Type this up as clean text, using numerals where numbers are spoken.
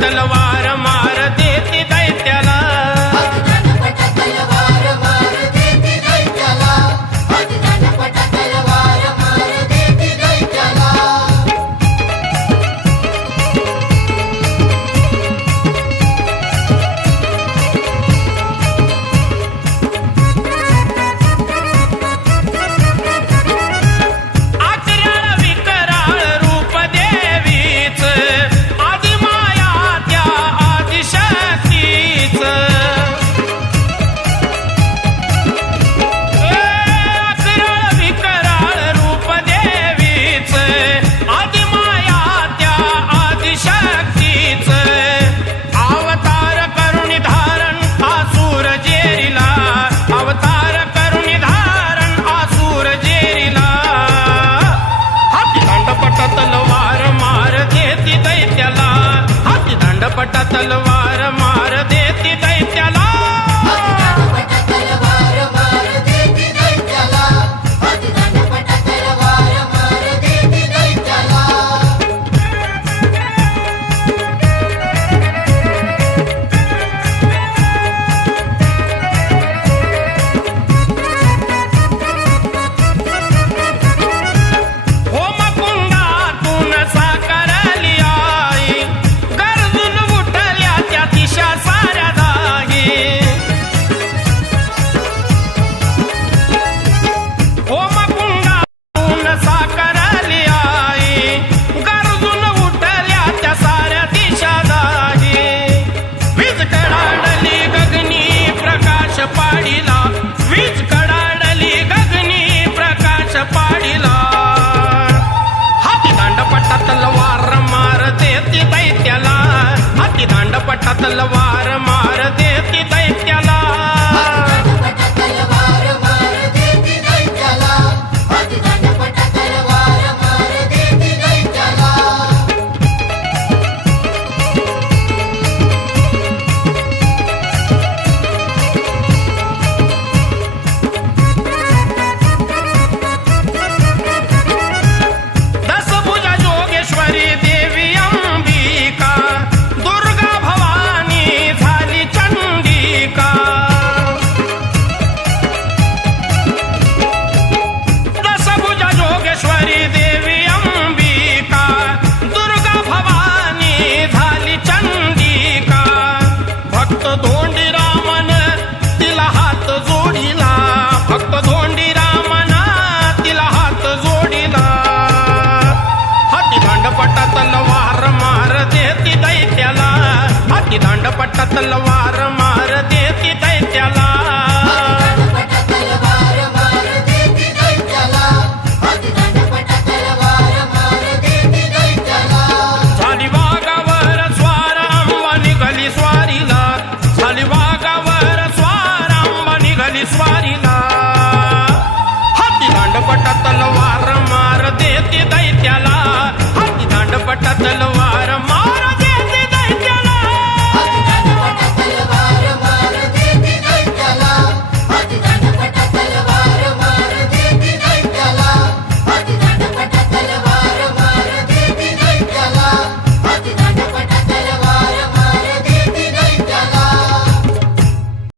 तलवार मार देती दैत्याला तलवार मार देती दैत्याला तलवार मार देती दैत्याला दशभुजा जोगेश्वरी देवी अंबिका दुर्गा भवानी झाली चंडिका दशभुजा जोगेश्वरी देवी अंबिका दुर्गा भवानी झाली चंडिका भक्त धोंडी रामन तिला हात जोडिला भक्त धोंडी रामन तिला हात जोडिला हाती दांडपटा तलवार मार देती दैत्याला हाती दांडपटा तलवार